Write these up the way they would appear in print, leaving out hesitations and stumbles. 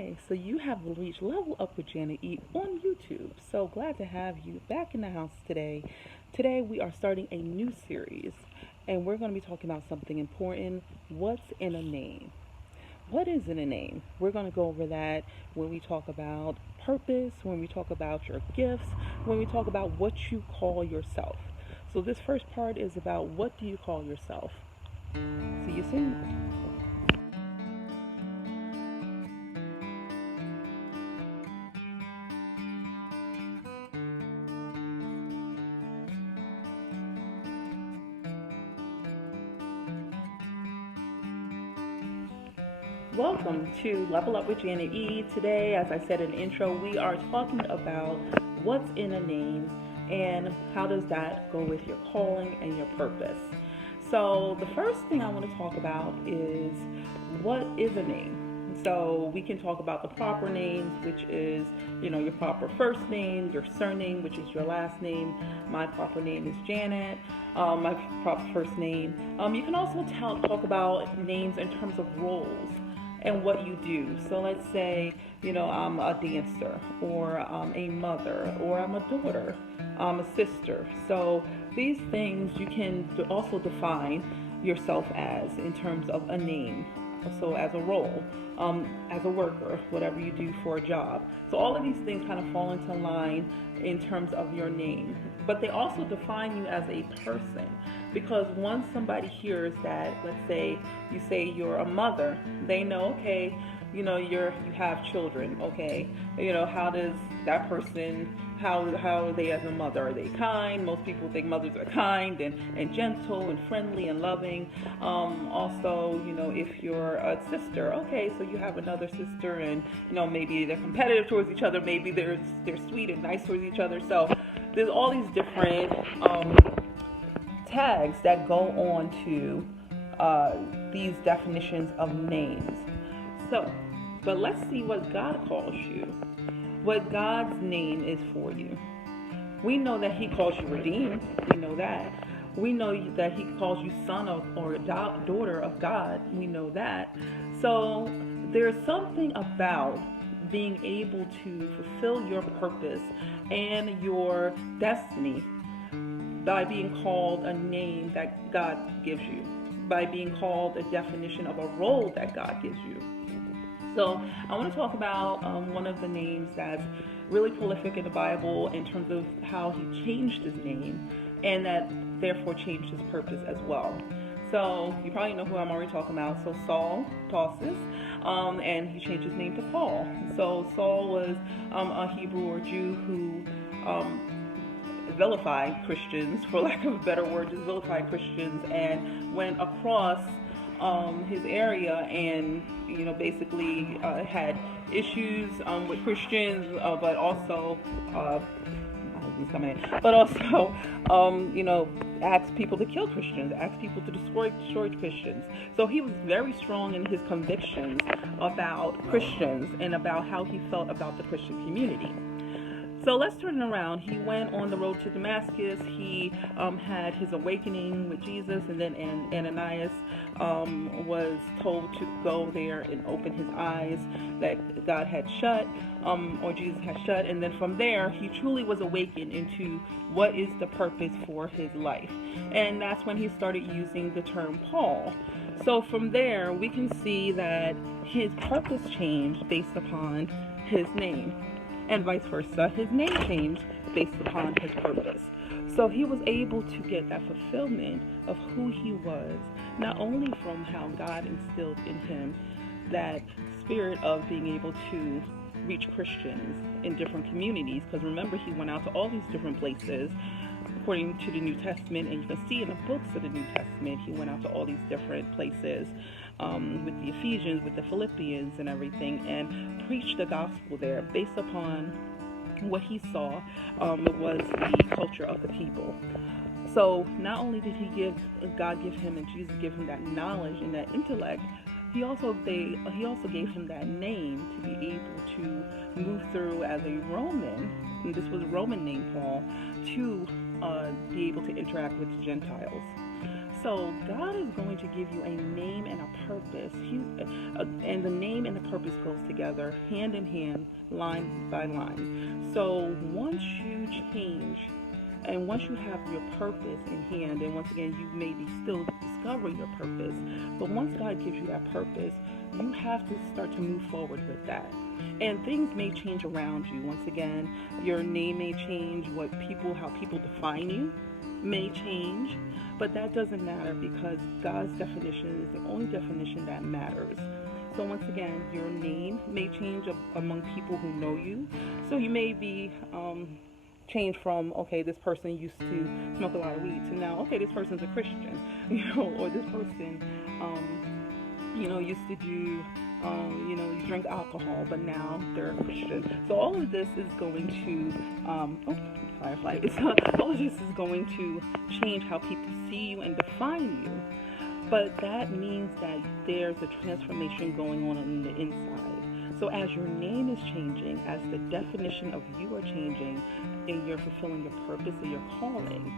Okay, so you have reached Level Up with Janet E on YouTube. So glad to have you back in the house today. Today we are starting a new series and we're going to be talking about something important. What's in a name? What is in a name? We're going to go over that when we talk about purpose, when we talk about your gifts, when we talk about what you call yourself. So this first part is about what do you call yourself? See you soon. Welcome to Level Up with Janet E. Today, as I said in the intro, we are talking about what's in a name and how does that go with your calling and your purpose. So, the first thing I want to talk about is what is a name. So, we can talk about the proper names, which is, your proper first name, your surname, which is your last name. My proper name is Janet. My proper first name. You can also talk about names in terms of roles and what you do. So let's say, I'm a dancer, or I'm a mother, or I'm a daughter, I'm a sister. So these things you can also define yourself as in terms of a name. So as a role, as a worker, whatever you do for a job. So all of these things kind of fall into line in terms of your name. But they also define you as a person. Because once somebody hears that, let's say you say you're a mother, they know, okay, you have children, okay, how does that person, how are they as a mother? Are they kind? Most people think mothers are kind and gentle and friendly and loving. Also, if you're a sister, okay, so you have another sister, and maybe they're competitive towards each other, maybe they're sweet and nice towards each other. So there's all these different tags that go on to these definitions of names. So, but let's see what God calls you, what God's name is for you. We know that He calls you redeemed. We know that. We know that He calls you son or daughter of God. We know that. So there's something about being able to fulfill your purpose and your destiny by being called a name that God gives you, by being called a definition of a role that God gives you. So I want to talk about one of the names that's really prolific in the Bible in terms of how He changed His name and that therefore changed His purpose as well. So you probably know who I'm already talking about. So Saul Tarsus, and he changed his name to Paul. So Saul was a Hebrew or Jew who vilified Christians, for lack of a better word, just vilified Christians, and went across his area and basically had issues with Christians, but also asked people to kill Christians, asked people to destroy Christians. So he was very strong in his convictions about Christians and about how he felt about the Christian community. So let's turn it around. He went on the road to Damascus. He had his awakening with Jesus, and then Ananias was told to go there and open his eyes that God had shut, or Jesus had shut. And then from there, he truly was awakened into what is the purpose for his life. And that's when he started using the term Paul. So from there, we can see that his purpose changed based upon his name. And vice versa, his name changed based upon his purpose. So he was able to get that fulfillment of who he was, not only from how God instilled in him that spirit of being able to reach Christians in different communities, because remember, he went out to all these different places according to the New Testament, and you can see in the books of the New Testament, he went out to all these different places with the Ephesians, with the Philippians and everything, and preached the gospel there based upon what he saw was the culture of the people. So not only did God give him and Jesus give him that knowledge and that intellect, he also gave him that name to be able to move through as a Roman, and this was a Roman name, Paul, to be able to interact with Gentiles. So God is going to give you a name and a purpose. And the name and the purpose goes together, hand in hand, line by line. So once you change, and once you have your purpose in hand, and once again, you may be still discovering your purpose, but once God gives you that purpose, you have to start to move forward with that. And things may change around you. Once again, your name may change, how people define you may change, but that doesn't matter because God's definition is the only definition that matters. So once again, your name may change among people who know you. So you may be change from, okay, this person used to smoke a lot of weed to now, okay, this person's a Christian, or this person, used to do, drink alcohol, but now they're a Christian. So all of this is going to, firefly, all of this is going to change how people see you and define you. But that means that there's a transformation going on the inside. So as your name is changing, as the definition of you are changing, and you're fulfilling your purpose and your calling,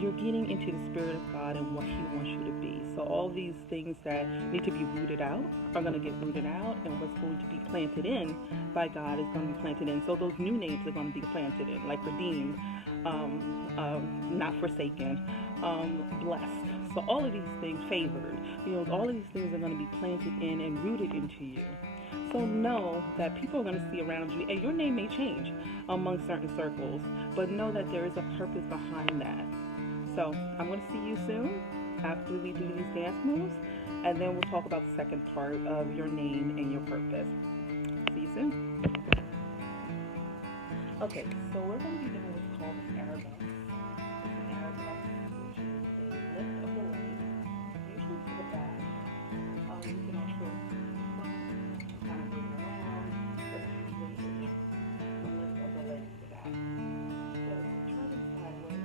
you're getting into the Spirit of God and what He wants you to be. So all these things that need to be rooted out are going to get rooted out, and what's going to be planted in by God is going to be planted in. So those new names are going to be planted in, like redeemed, not forsaken, blessed. So all of these things, favored, all of these things are going to be planted in and rooted into you. So know that people are going to see around you, and your name may change among certain circles, but know that there is a purpose behind that. So I'm going to see you soon after we do these dance moves, and then we'll talk about the second part of your name and your purpose. See you soon. Okay, so we're going to be doing what's called an arabesque. It's an arabesque, which is a lift of the leg, usually to the back. You can also kind of move it around, but usually it's the lift of the leg to the back. So turning sideways.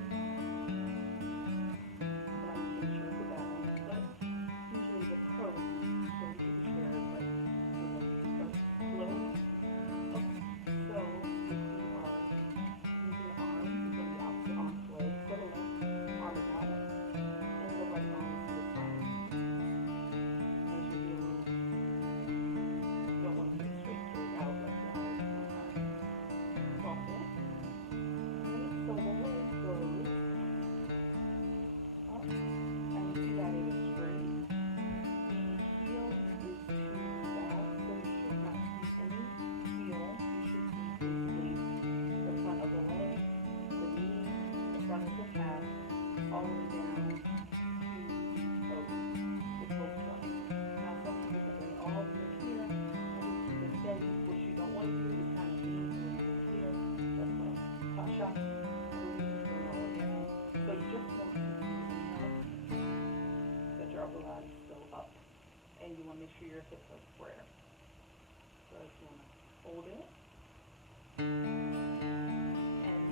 And you want to make sure your hips are square. So if you want to hold it, and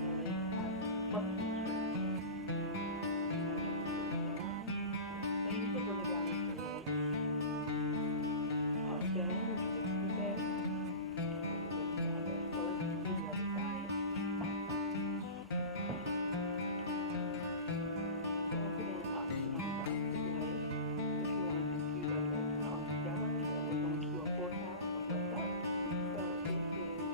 your legs are fluffy straight. And you can bring it down into your legs. Okay, which is good. So let's do the other side. So once again, opposite arms out to the legs. If you want to do the legs and arms together, we're going to do a 4 count of lift up. So this is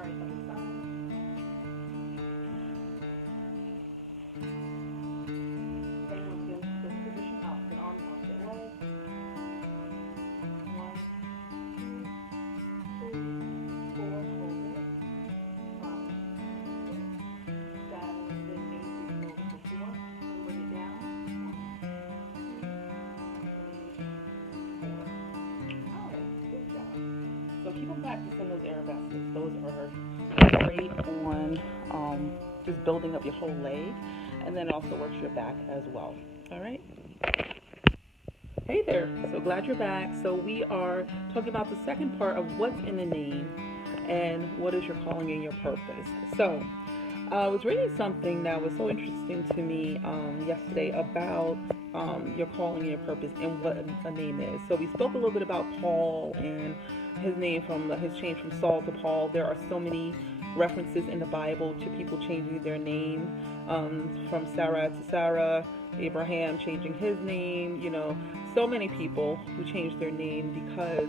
All right, other side. Okay, with this position up, the arms opposite way. 1, 2, 3, 4, hold it. 5, 6, 7, then 8, you can over to 4, then bring it down. 1, 2, 3, 4. All right, good job. So keep on practicing those Arabesques. Those are great on just building up your whole leg, and then it also works your back as well. All right. Hey there. So glad you're back. So we are talking about the second part of what's in the name and what is your calling and your purpose. So I was reading something that was so interesting to me yesterday about your calling and your purpose and what a name is. So we spoke a little bit about Paul and his name from his change from Saul to Paul. There are so many references in the Bible to people changing their name, from Sarah to Sarah, Abraham changing his name, so many people who changed their name because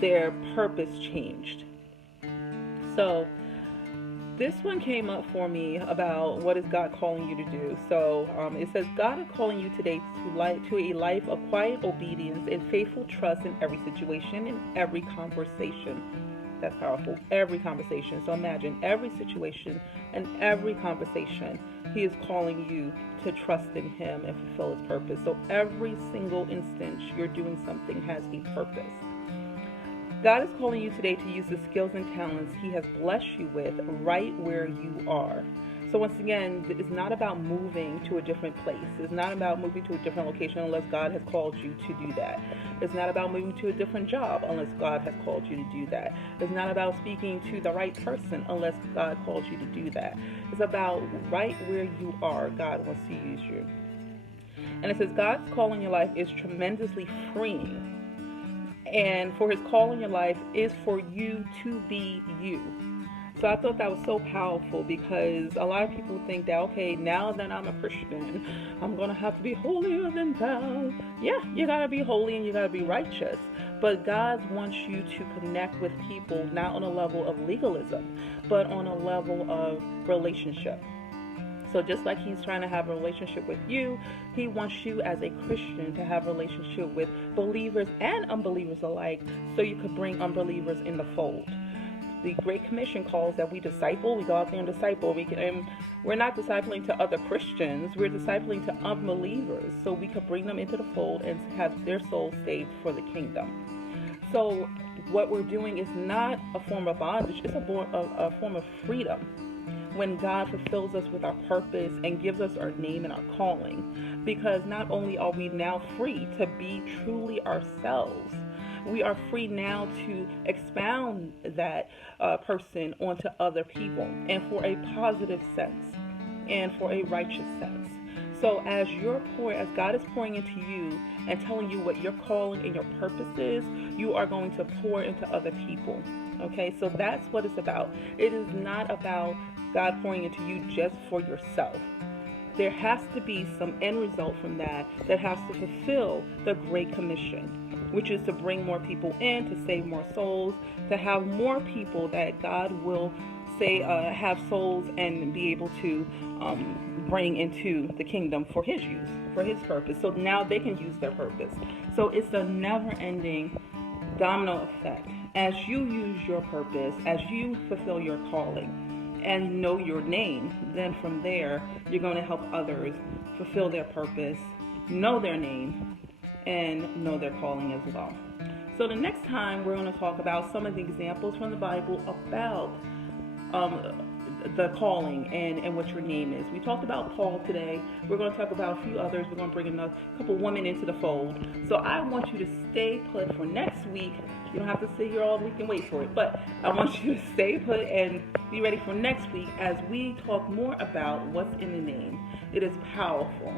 their purpose changed. So this one came up for me about what is God calling you to do. So it says, God is calling you today to a life of quiet obedience and faithful trust in every situation, in every conversation. That's powerful. Every conversation. So imagine every situation and every conversation, He is calling you to trust in Him and fulfill His purpose. So every single instance you're doing something has a purpose. God is calling you today to use the skills and talents He has blessed you with right where you are. So once again, it's not about moving to a different place. It's not about moving to a different location unless God has called you to do that. It's not about moving to a different job unless God has called you to do that. It's not about speaking to the right person unless God called you to do that. It's about right where you are, God wants to use you. And it says God's call in your life is tremendously freeing. And for His call in your life is for you to be you. So I thought that was so powerful because a lot of people think that, okay, now that I'm a Christian, I'm going to have to be holier than thou. Yeah, you got to be holy and you got to be righteous. But God wants you to connect with people not on a level of legalism, but on a level of relationship. So just like He's trying to have a relationship with you, He wants you as a Christian to have a relationship with believers and unbelievers alike so you could bring unbelievers in the fold. The Great Commission calls that we disciple. We go out there and disciple. We're not discipling to other Christians. We're discipling to unbelievers so we could bring them into the fold and have their souls saved for the kingdom. So what we're doing is not a form of bondage. It's a form of freedom when God fulfills us with our purpose and gives us our name and our calling. Because not only are we now free to be truly ourselves, we are free now to expound that person onto other people and for a positive sense and for a righteous sense. So as God is pouring into you and telling you what your calling and your purpose is, you are going to pour into other people. Okay, so that's what it's about. It is not about God pouring into you just for yourself. There has to be some end result from that has to fulfill the Great Commission, which is to bring more people in, to save more souls, to have more people that God will say have souls and be able to bring into the kingdom for His use, for His purpose. So now they can use their purpose. So it's a never-ending domino effect. As you use your purpose, as you fulfill your calling, and know your name, then from there, you're going to help others fulfill their purpose, know their name, and know their calling as well. So the next time, we're going to talk about some of the examples from the Bible about the calling and what your name is. We talked about Paul today. We're going to talk about a few others. We're going to bring a couple women into the fold. So I want you to stay put for next week. You don't have to sit here all week and wait for it, but I want you to stay put and be ready for next week as we talk more about what's in the name. It is powerful.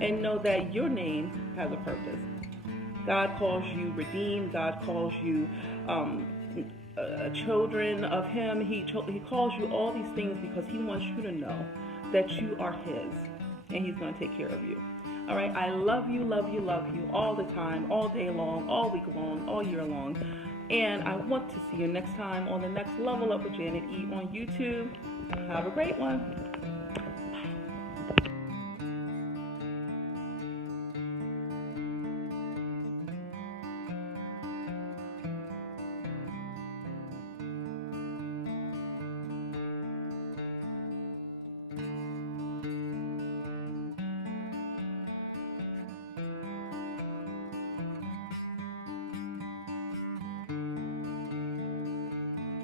And know that your name has a purpose. God calls you redeemed. God calls you children of Him. He calls you all these things because He wants you to know that you are His and He's going to take care of you. All right, I love you all the time, all day long, all week long, all year long. And I want to see you next time on the next Level Up with Janet E on YouTube. Have a great one.